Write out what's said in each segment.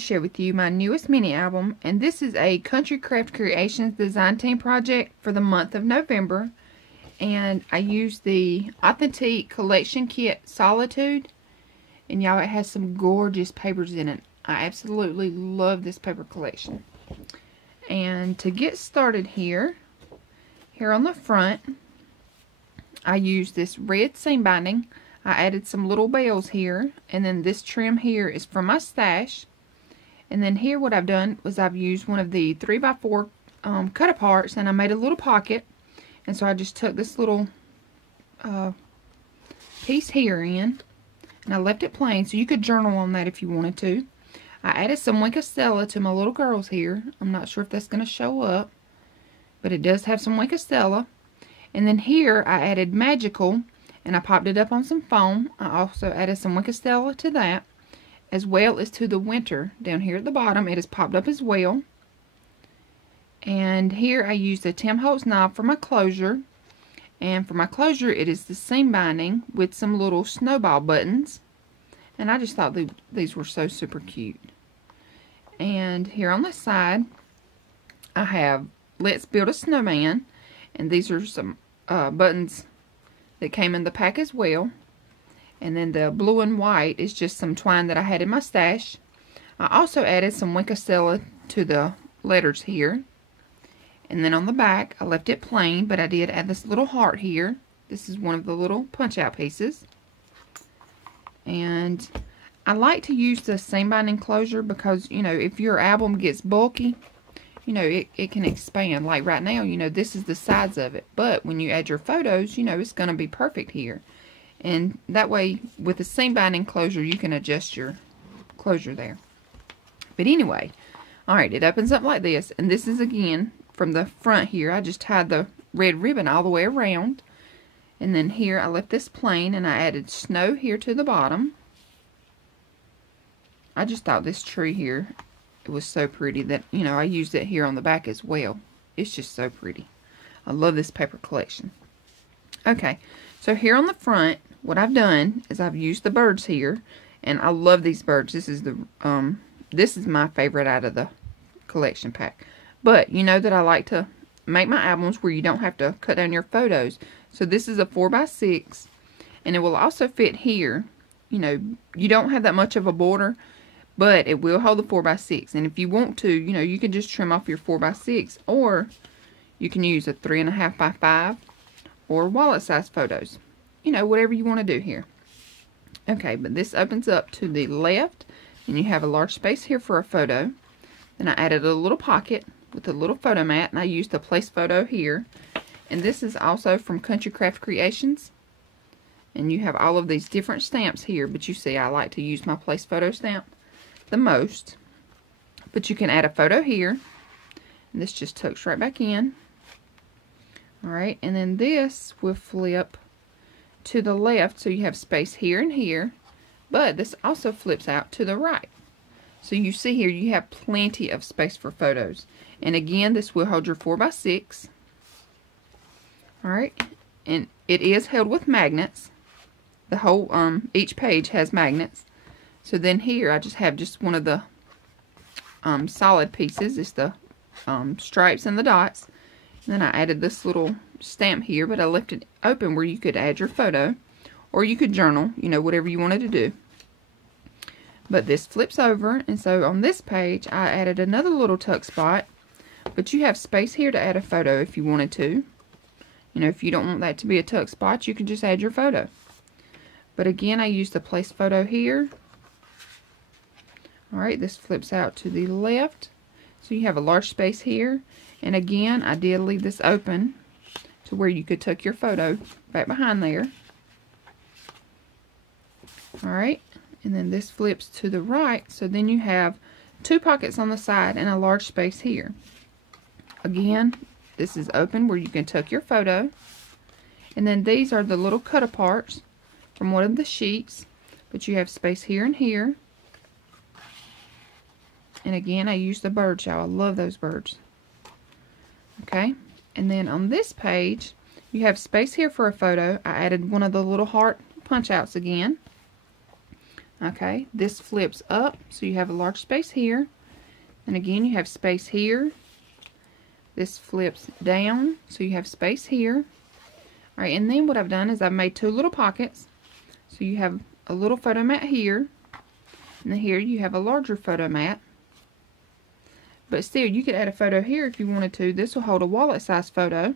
share with you my newest mini album, and this is a Country Craft Creations design team project for the month of November. And I used the Authentique collection kit Solitude, and y'all, it has some gorgeous papers in it. I absolutely love this paper collection. And to get started here on the front, I used this red seam binding. I added some little bells here, and then this trim here is from my stash. And then here what I've done was I've used one of the 3x4 cut aparts, and I made a little pocket. And so I just took this little piece here in, and I left it plain, so you could journal on that if you wanted to. I added some Wink of Stella to my little girls here. I'm not sure if that's going to show up, but it does have some Wink of Stella. And then here I added Magical, and I popped it up on some foam. I also added some Wink of Stella to that, as well as to the Winter down here at the bottom. It is popped up as well. And here I used a Holtz Knob for my closure. And for my closure, it is the seam binding with some little snowball buttons. And I just thought these were so super cute. And here on the side, I have Let's Build a Snowman. And these are some buttons that came in the pack as well. And then the blue and white is just some twine that I had in my stash. I also added some Wink of Stella to the letters here. And then on the back, I left it plain, but I did add this little heart here. This is one of the little punch-out pieces. And I like to use the seam binding closure because, you know, if your album gets bulky, you know, it can expand. Like right now, you know, this is the sides of it. But when you add your photos, you know, it's going to be perfect here. And that way, with the seam binding closure, you can adjust your closure there. But anyway, alright, it opens up like this. And this is, again, from the front here. I just tied the red ribbon all the way around. And then here, I left this plain, and I added snow here to the bottom. I just thought this tree here, it was so pretty that, you know, I used it here on the back as well. It's just so pretty. I love this paper collection. Okay, so here on the front, what I've done is I've used the birds here, and I love these birds. This is my favorite out of the collection pack. But you know that I like to make my albums where you don't have to cut down your photos. So this is a 4x6, and it will also fit here. You know, you don't have that much of a border, but it will hold the 4x6. And if you want to, you know, you can just trim off your 4x6, or you can use a 3.5x5 or wallet size photos. You know, whatever you want to do here. Okay, but this opens up to the left, and you have a large space here for a photo. Then I added a little pocket with a little photo mat, and I used a place photo here. And this is also from Country Craft Creations. And you have all of these different stamps here, but you see I like to use my place photo stamp the most. But you can add a photo here, and this just tucks right back in. Alright, and then this will flip to the left, so you have space here and here, but this also flips out to the right. So you see here you have plenty of space for photos. And again, this will hold your 4x6. Alright, and it is held with magnets. The whole, each page has magnets. So then here I just have one of the solid pieces. It's the stripes and the dots. And then I added this little stamp here, but I left it open where you could add your photo, or you could journal, you know, whatever you wanted to do. But this flips over, and so on this page I added another little tuck spot, but you have space here to add a photo if you wanted to. You know, if you don't want that to be a tuck spot, you can just add your photo. But again, I used the place photo here. Alright, this flips out to the left, so you have a large space here. And again, I did leave this open to where you could tuck your photo back behind there. Alright, and then this flips to the right, so then you have two pockets on the side and a large space here. Again, this is open where you can tuck your photo. And then these are the little cut aparts from one of the sheets, but you have space here and here. And again, I used the birds, y'all. I love those birds. Okay, and then on this page, you have space here for a photo. I added one of the little heart punch outs again. Okay, this flips up, so you have a large space here. And again, you have space here. This flips down, so you have space here. Alright, and then what I've done is I've made two little pockets. So you have a little photo mat here. And then here you have a larger photo mat. But still, you could add a photo here if you wanted to. This will hold a wallet size photo.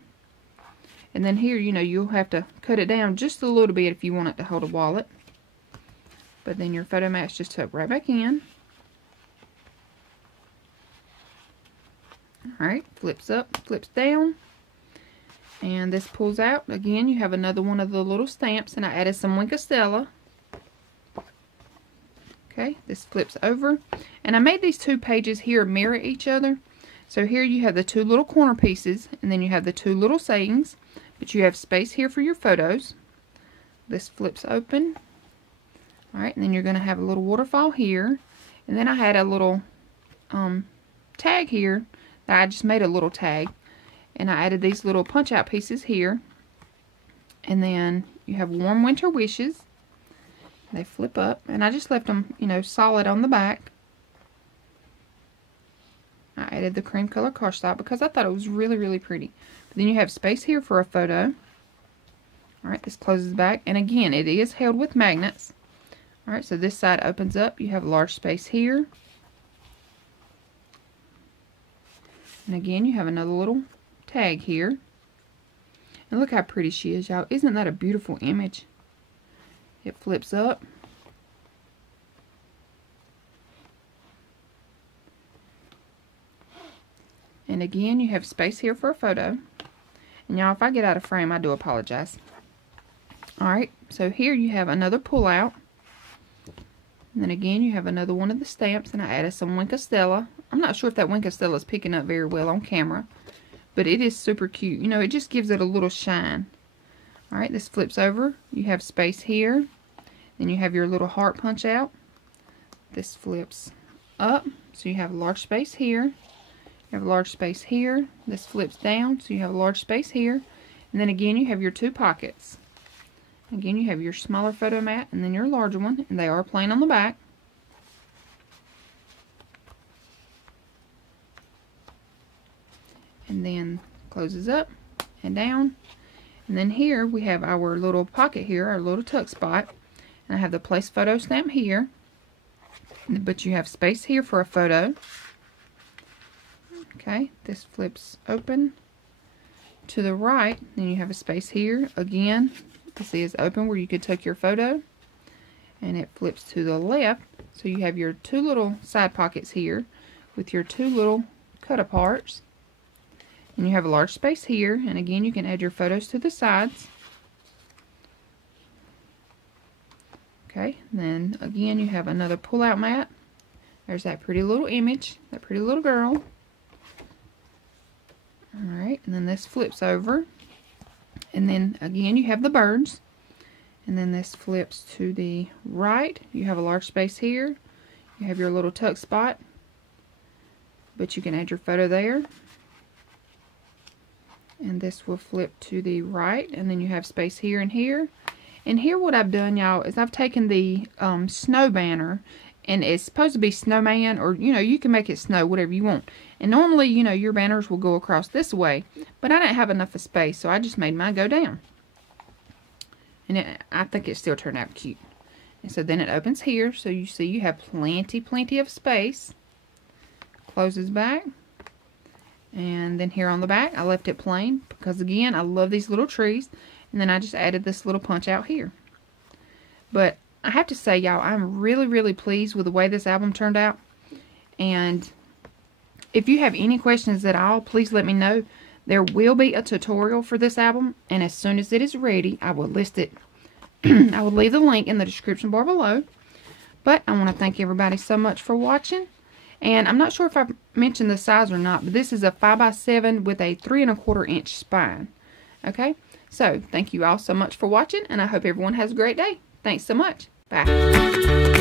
And then here, you know, you'll have to cut it down just a little bit if you want it to hold a wallet. But then your photo mat's just tucked right back in. Alright, flips up, flips down. And this pulls out. Again, you have another one of the little stamps, and I added some Winkostella. Okay, this flips over. And I made these two pages here mirror each other. So here you have the two little corner pieces, and then you have the two little sayings, but you have space here for your photos. This flips open. Alright, and then you're going to have a little waterfall here. And then I had a little tag here that I just made a little tag. And I added these little punch out pieces here. And then you have warm winter wishes. They flip up. And I just left them, you know, solid on the back. I added the cream color cardstock because I thought it was really, really pretty. But then you have space here for a photo. Alright, this closes back. And again, it is held with magnets. Alright, so this side opens up. You have a large space here. And again, you have another little tag here. And look how pretty she is, y'all. Isn't that a beautiful image? It flips up. And again, you have space here for a photo. And y'all, if I get out of frame, I do apologize. Alright, so here you have another pull out. And then again, you have another one of the stamps, and I added some Winkostella. I'm not sure if that Winkostella is picking up very well on camera, but it is super cute. You know, it just gives it a little shine. Alright, this flips over. You have space here. Then you have your little heart punch out. This flips up, so you have a large space here. You have a large space here. This flips down, so you have a large space here. And then again, you have your two pockets. Again, you have your smaller photo mat and then your larger one, and they are plain on the back. And then closes up and down. And then here we have our little pocket here, our little tuck spot. And I have the place photo stamp here. But you have space here for a photo. Okay, this flips open to the right. Then you have a space here. Again, this is open where you could tuck your photo. And it flips to the left. So you have your two little side pockets here with your two little cut aparts. And you have a large space here. And again, you can add your photos to the sides. Okay, then again, you have another pull-out mat. There's that pretty little image, that pretty little girl. Alright, and then this flips over. And then again, you have the birds. And then this flips to the right. You have a large space here. You have your little tuck spot. But you can add your photo there. And this will flip to the right. And then you have space here and here. And here what I've done, y'all, is I've taken the snow banner, and it's supposed to be snowman, or, you know, you can make it snow, whatever you want. And normally, you know, your banners will go across this way, but I didn't have enough of space, so I just made mine go down. And I think it still turned out cute. And so then it opens here, so you see you have plenty of space. Closes back. And then here on the back, I left it plain, because again, I love these little trees. And then I just added this little punch out here. But I have to say, y'all, I'm really pleased with the way this album turned out. And if you have any questions at all, please let me know. There will be a tutorial for this album. And as soon as it is ready, I will list it. I will leave the link in the description bar below. But I want to thank everybody so much for watching. And I'm not sure if I mentioned the size or not, but this is a 5x7 with a 3 1/4 inch spine. Okay? So, thank you all so much for watching, and I hope everyone has a great day. Thanks so much. Bye.